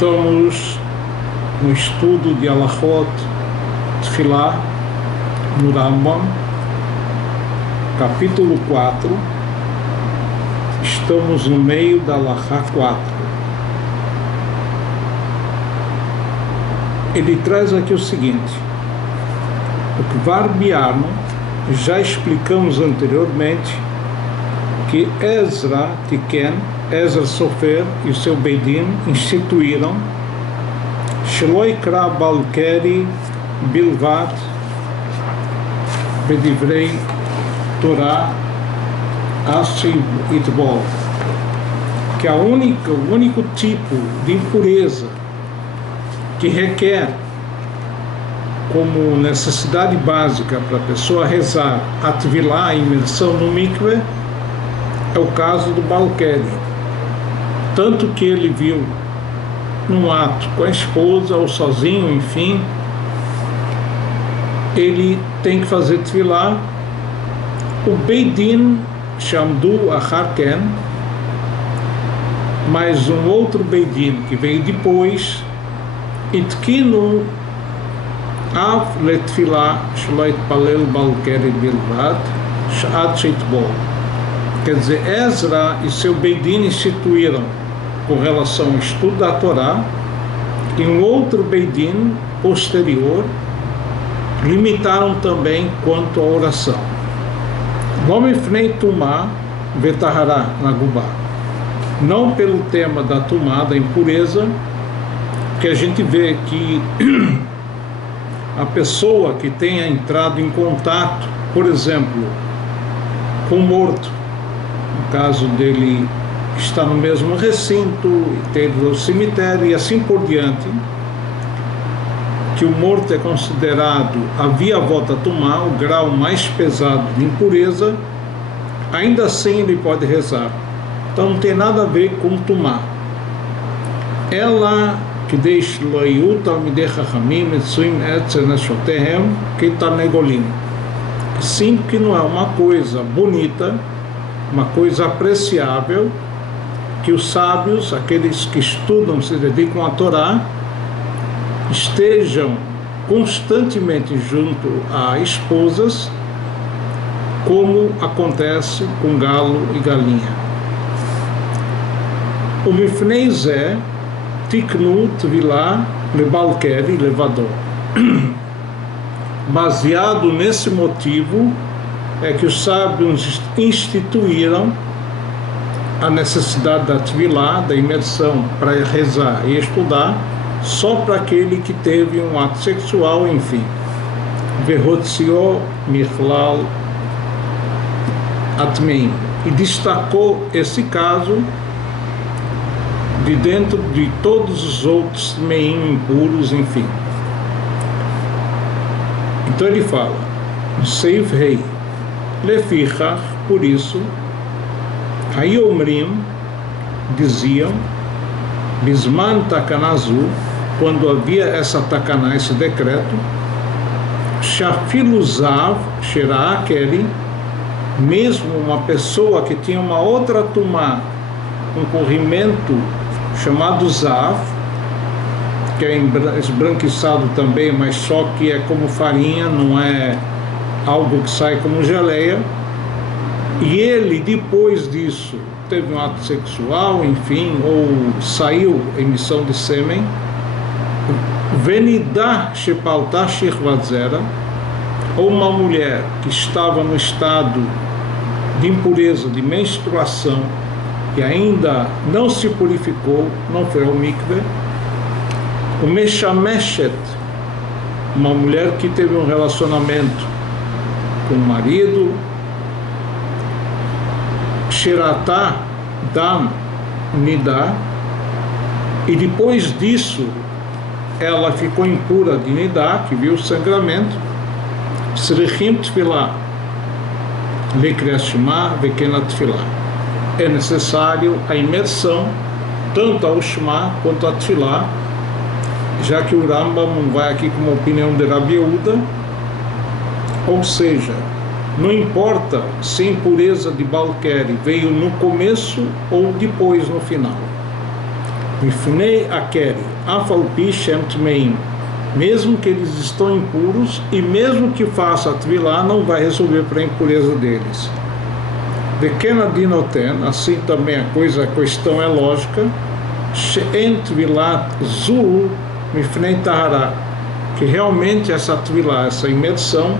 Estamos no estudo de Alachot Tefilá, no Rambam, capítulo 4. Estamos no meio da Alachá 4. Ele traz aqui o seguinte: o Kvar Biarno, já explicamos anteriormente que Ezra Tiken, Ezra Sofer e o seu Beidin instituíram Shelo Ikra Balkeri Bilvat Bedivrei Torah Ashiv Itbol, que o único tipo de impureza que requer como necessidade básica para a pessoa rezar a Tvilá, a imersão no mikveh, é o caso do Balkeri. Tanto que ele viu num ato com a esposa ou sozinho, enfim, ele tem que fazer Tvilá. O Beidin Shamdu Acharken, mas um outro Beidin que veio depois, Itkinu Av Letfilá Shelo Yitpalel Balkeri Bilvat Sh'ad Sheitbol. Quer dizer, Ezra e seu Beidin instituíram com relação ao estudo da Torá, e um outro Beidin posterior limitaram também quanto à oração. Lomifnei Tumá Vetahará Nagubá, não pelo tema da Tumá, da impureza, que a gente vê que a pessoa que tenha entrado em contato, por exemplo, com o morto, no caso dele estar no mesmo recinto, ter ido ao cemitério e assim por diante, que o morto é considerado a via vota tumá, o grau mais pesado de impureza, ainda assim ele pode rezar. Então não tem nada a ver com tumá. Ela que deixa loiuta almidecha hamim etzuim etzer nashotehem kitanegolim. Sim, que não é uma coisa bonita, uma coisa apreciável, que os sábios, aqueles que estudam, se dedicam à Torá, estejam constantemente junto a esposas, como acontece com galo e galinha. O Mifnei Zé Tiknu Tvilá Lebalkeri Levador. Baseado nesse motivo é que os sábios instituíram a necessidade da Tvilá, da imersão, para rezar e estudar, só para aquele que teve um ato sexual, enfim. Verhotzio Michlal Atmeim. E destacou esse caso de dentro de todos os outros meim impuros, enfim. Então ele fala, Seif Rei, Lefichach, por isso, Hayomrim, diziam, Bisman Takanazu, quando havia essa Takaná, esse decreto, Shafiluzav Sheraakeri, mesmo uma pessoa que tinha uma outra tumá, um corrimento chamado Zav, que é esbranquiçado também, mas só que é como farinha, não é algo que sai como geleia, e ele depois disso teve um ato sexual, enfim, ou saiu emissão de sêmen, Venidá Shepaltá Shirvadzera, ou uma mulher que estava no estado de impureza, de menstruação, que ainda não se purificou, não foi ao mikveh, o Meshameshet, uma mulher que teve um relacionamento com o marido, Shiratá Dam Nidá, e depois disso ela ficou impura de Nidá, que viu o sangramento, Srichim Tfilá Lekriat Shema Vekena Tfilá. É necessário a imersão, tanto ao Shema quanto a Tfilá, já que o Rambam vai aqui com uma opinião de Rabi Yehuda, ou seja, não importa se a impureza de Balkeri veio no começo ou depois no final. Mifnei Akeri, Afalpi Shem Tmeim, mesmo que eles estão impuros, e mesmo que faça a Tvilá, não vai resolver para a impureza deles. Pequena Dinoten, assim também a questão é lógica, She'en Tvilat Zu Mifnei Tahara, que realmente essa Tvilá, essa imersão,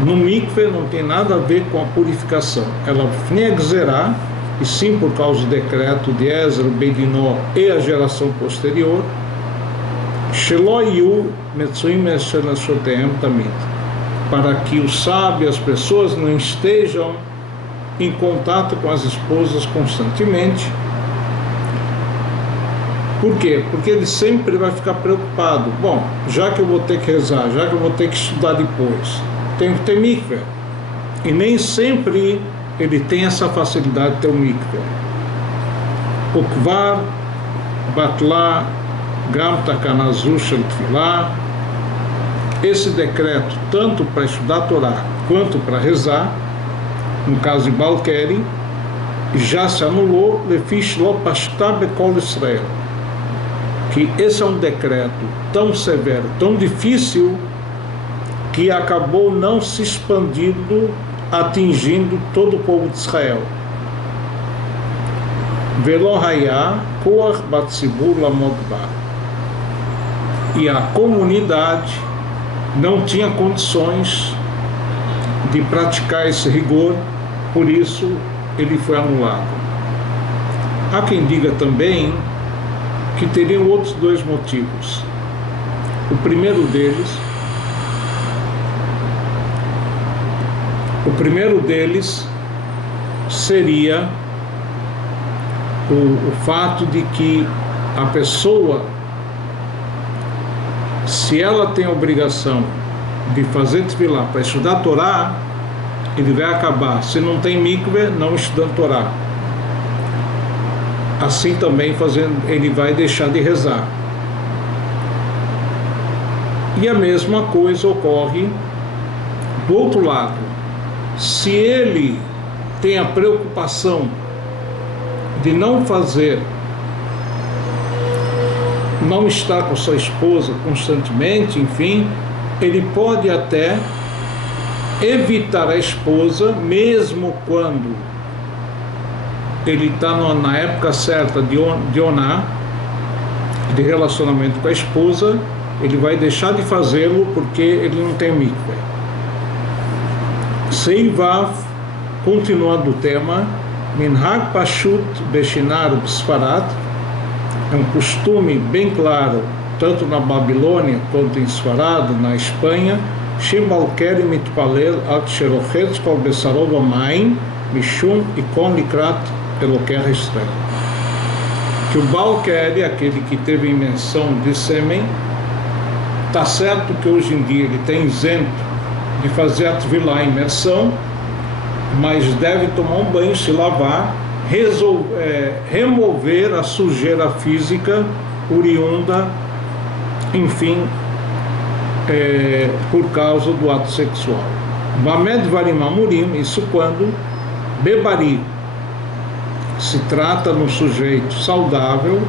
no mikve não tem nada a ver com a purificação. Ela Mifnei Gzerá, e sim por causa do decreto de Ezra, Bedinó e a geração posterior, Sheloyu Metzuim Eshenashotem Tamid, para que os sábios, as pessoas não estejam em contato com as esposas constantemente. Por quê? Porque ele sempre vai ficar preocupado. Bom, já que eu vou ter que rezar, já que eu vou ter que estudar depois, tenho que ter mikve. E nem sempre ele tem essa facilidade de ter o mikve. Ukvar, Batla, Gam Takanazu Shel Tfilah. Esse decreto, tanto para estudar a Torá quanto para rezar, no caso de Balkeri, já se anulou, Lefish Lo Pashta Bekol Israel, que esse é um decreto tão severo, tão difícil, que acabou não se expandindo, atingindo todo o povo de Israel. Velo Hayah Koach Batzibur Lamod Ba, e a comunidade não tinha condições de praticar esse rigor, por isso ele foi anulado. Há quem diga também que teriam outros dois motivos. O primeiro deles seria o fato de que a pessoa, se ela tem a obrigação de fazer tefilá para estudar a Torá, ele vai acabar, se não tem mikve, não estudando Torá. Assim também ele vai deixar de rezar. E a mesma coisa ocorre do outro lado. Se ele tem a preocupação de não estar com sua esposa constantemente, enfim, ele pode até evitar a esposa, mesmo quando ele está na época certa de oná, de relacionamento com a esposa, ele vai deixar de fazê-lo porque ele não tem mikve. Seivav, continuando o tema, Minhag Pashut Beshinar B'Sfarad, é um costume bem claro, tanto na Babilônia quanto em Sfarad, na Espanha, Shem Balkeri Mitpalel Al Sherochetz Kol Besarov Amaim Mishum Ikon Likrat Eloker Israel, que o Balkeri, aquele que teve imersão de sêmen, está certo que hoje em dia ele tem isento de fazer a tefilá em imersão, mas deve tomar um banho, se lavar, remover a sujeira física oriunda, enfim, por causa do ato sexual. Bamed Varim Amurim, isso quando Bebari se trata de um sujeito saudável,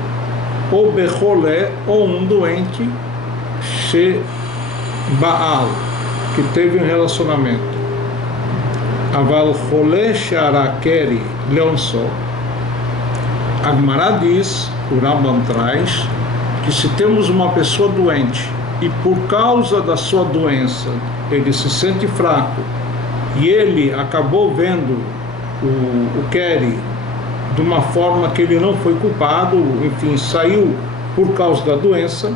ou Becholé, ou um doente, She Baal, que teve um relacionamento. Aval Cholé Shearakeri Leonso. A Gemara diz, o Rambam traz, que se temos uma pessoa doente e por causa da sua doença ele se sente fraco e ele acabou vendo o Keri de uma forma que ele não foi culpado, enfim, saiu por causa da doença,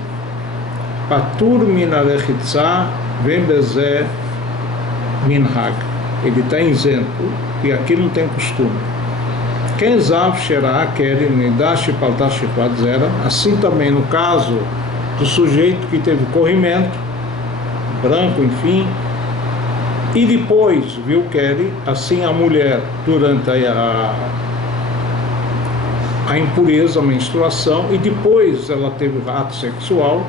Patur Minarechitza Vembezé Minhag, ele está isento e aqui não tem costume. Quem zav xerá Keri Nidash Paltash Zera, assim também no caso do sujeito que teve corrimento branco, enfim, e depois viu Keri, assim a mulher durante a impureza, a menstruação, e depois ela teve o ato sexual,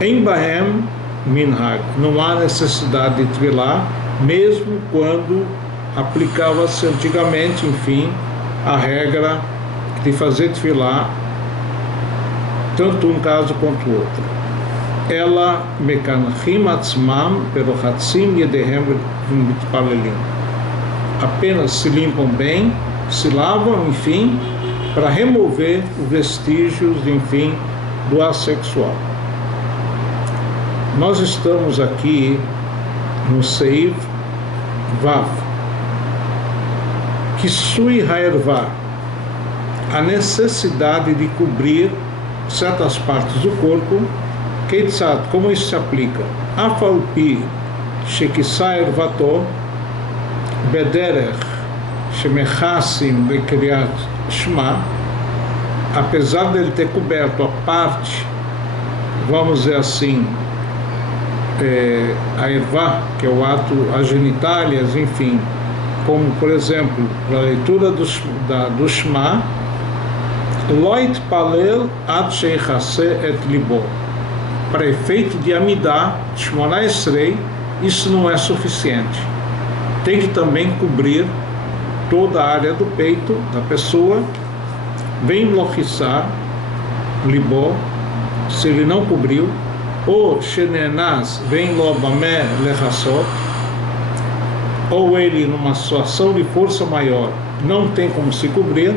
em Bahem Minhag, não há necessidade de tefilá, mesmo quando aplicava-se antigamente, enfim, a regra de fazer tefilá tanto um caso quanto o outro. Ela mekanchim atzmam perochatzim yedehem mitpalelim. Apenas se limpam bem, se lavam, enfim, para remover os vestígios, enfim, do assexual. Nós estamos aqui no Seiv Vav, Kisui Haervá, a necessidade de cobrir certas partes do corpo. Keitzad, como isso se aplica? Afalpi Shekisa Ervato Bederech Shemechassim Bekriat Shema, apesar dele ter coberto a parte, vamos dizer assim, a ervá, que é o ato, as genitálias, enfim, como por exemplo, para a leitura do Shema, Loit Palel Ad Sheichase et Libo, para efeito de Amidá, Shmona Esrei, isso não é suficiente. Tem que também cobrir toda a área do peito da pessoa. Vem lochissar, Libo, se ele não cobriu, ou Shenenaz, vem lobamé lechassot, ou ele, numa situação de força maior, não tem como se cobrir,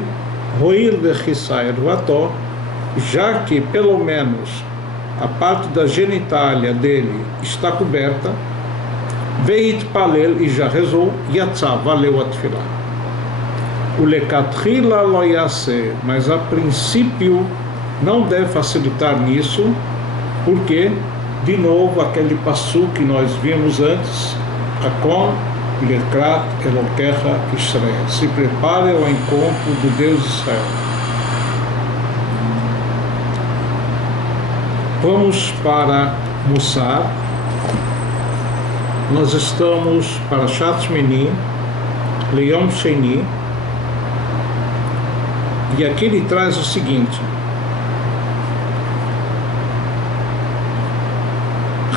Roil lechissar ervató, já que pelo menos a parte da genitália dele está coberta, Veit palel, e já rezou, Yatzá, valeu a tefilá. O lekatrila lo yase, mas a princípio não deve facilitar nisso, porque, de novo, aquele passu que nós vimos antes, Akon lekrat elokecha Israel, se prepare ao encontro do Deus Israel. Vamos para Mussar. Nós estamos para Shat Shmini, Leyom Sheni, e aqui ele traz o seguinte: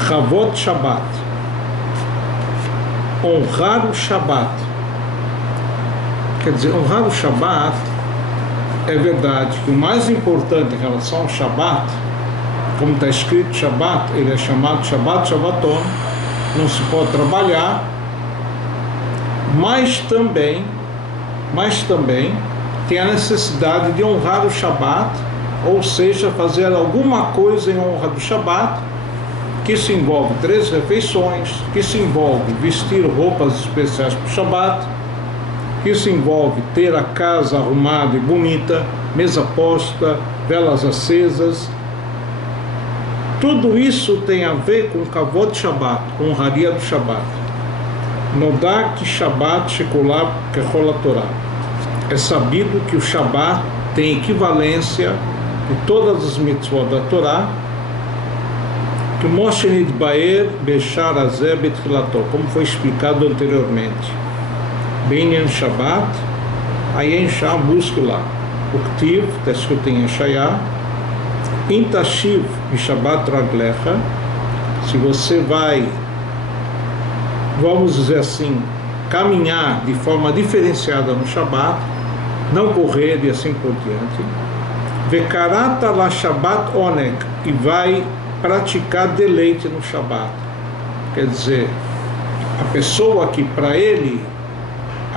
Chavot Shabbat, honrar o Shabbat. Quer dizer, honrar o Shabbat, é verdade que o mais importante em relação ao Shabbat, como está escrito Shabbat, ele é chamado Shabbat Shabbaton, não se pode trabalhar, mas também tem a necessidade de honrar o Shabbat, ou seja, fazer alguma coisa em honra do Shabbat, que isso envolve 3 refeições, que isso envolve vestir roupas especiais para o Shabbat, que isso envolve ter a casa arrumada e bonita, mesa posta, velas acesas. Tudo isso tem a ver com o Kavod Shabbat, com honraria do Shabbat. Nodá que Shabbat Shekolab Kechol Torá. É sabido que o Shabbat tem equivalência de todas as mitzvot da Torá, que Moshe Nidbaer Bechar Azeh Betchilato, como foi explicado anteriormente. Benyan Shabbat, aí em Shah, busque lá. O Ktiv, está escrito em Yeshayah, Intashiv e Shabbat Raglecha, se você vai, vamos dizer assim, caminhar de forma diferenciada no Shabbat, não correr e assim por diante. Vekarata la Shabbat Onek, e vai praticar deleite no Shabbat. Quer dizer, a pessoa que para ele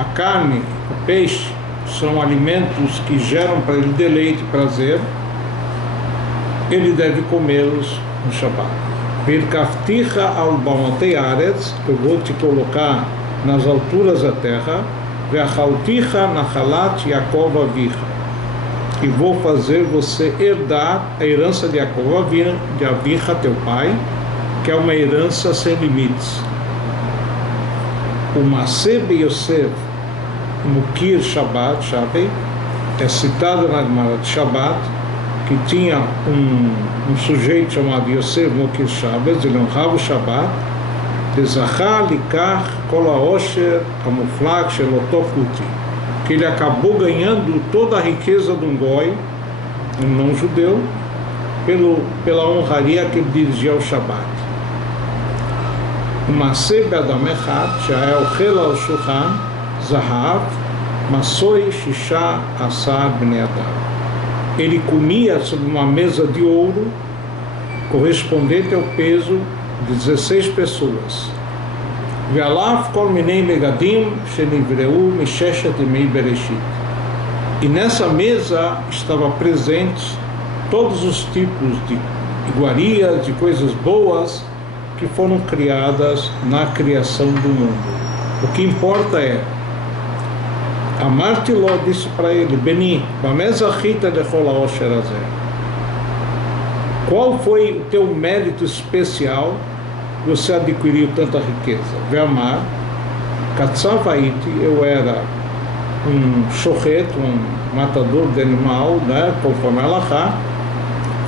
a carne, o peixe são alimentos que geram para ele deleite e prazer, ele deve comê-los no Shabbat. Virkafticha al bamotei aretz, eu vou te colocar nas alturas da terra, ve'achalticha nachalat Yaakov avicha, e vou fazer você herdar a herança de Yaakov avicha, teu pai, que é uma herança sem limites. O Maseh Yosef Mukir Shabbat, é citado na Gemara de Shabbat, que tinha um sujeito chamado Yosef Mukir Shabbat, ele honrava o Shabbat, Zachar Likach Kol HaOsher Kamuflak Shelotokuti, que ele acabou ganhando toda a riqueza de um goi, um não-judeu, pela honraria que ele dirigia ao Shabbat. O Maseh Be'adam Echad, She'aya Ochel al Shulchan Zahav, Masoi Shisha Asar Bnei Adam. ele comia sobre uma mesa de ouro correspondente ao peso de 16 pessoas. Ve'alav kol minei megadim shenivreu misheshet yemei bereshit. E nessa mesa estavam presentes todos os tipos de iguarias, de coisas boas que foram criadas na criação do mundo. O que importa é, Amarti Ló disse para ele, Beni, bamezachita dechol haosher hazeh. Qual foi o teu mérito especial que você adquiriu tanta riqueza? Ve'amar, katsav haiti, eu era um shochet, um matador de animal, né, conforme a Halachá.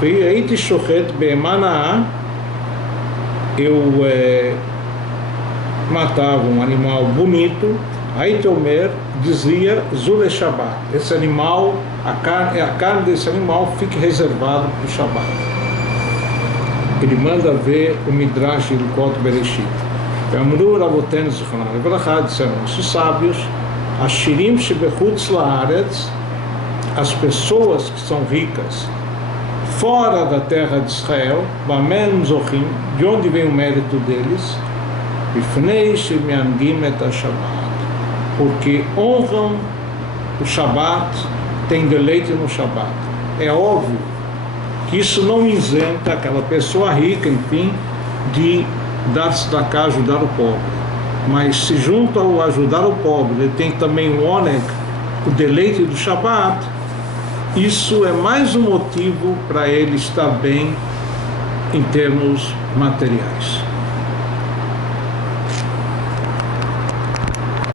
Haiti shochet be'emanaá, eu matava um animal bonito. Haiti Omer dizia Zule Shabbat, esse animal, a carne desse animal fique reservado para o Shabbat. Ele manda ver o Midrash do Ilkot Bereshit. Amru Rabotenu Zichronam Libracha, disseram nossos sábios, Ashirim Shebechutz Laaretz, as pessoas que são ricas fora da terra de Israel, Bamen Zochim, de onde vem o mérito deles? Bifnei Shemiangim et HaShabbat, porque honram o Shabat, têm deleite no Shabat. É óbvio que isso não isenta aquela pessoa rica, enfim, de dar-se da cá, ajudar o pobre. Mas se junto ao ajudar o pobre, ele tem também o oneg, o deleite do Shabat, isso é mais um motivo para ele estar bem em termos materiais.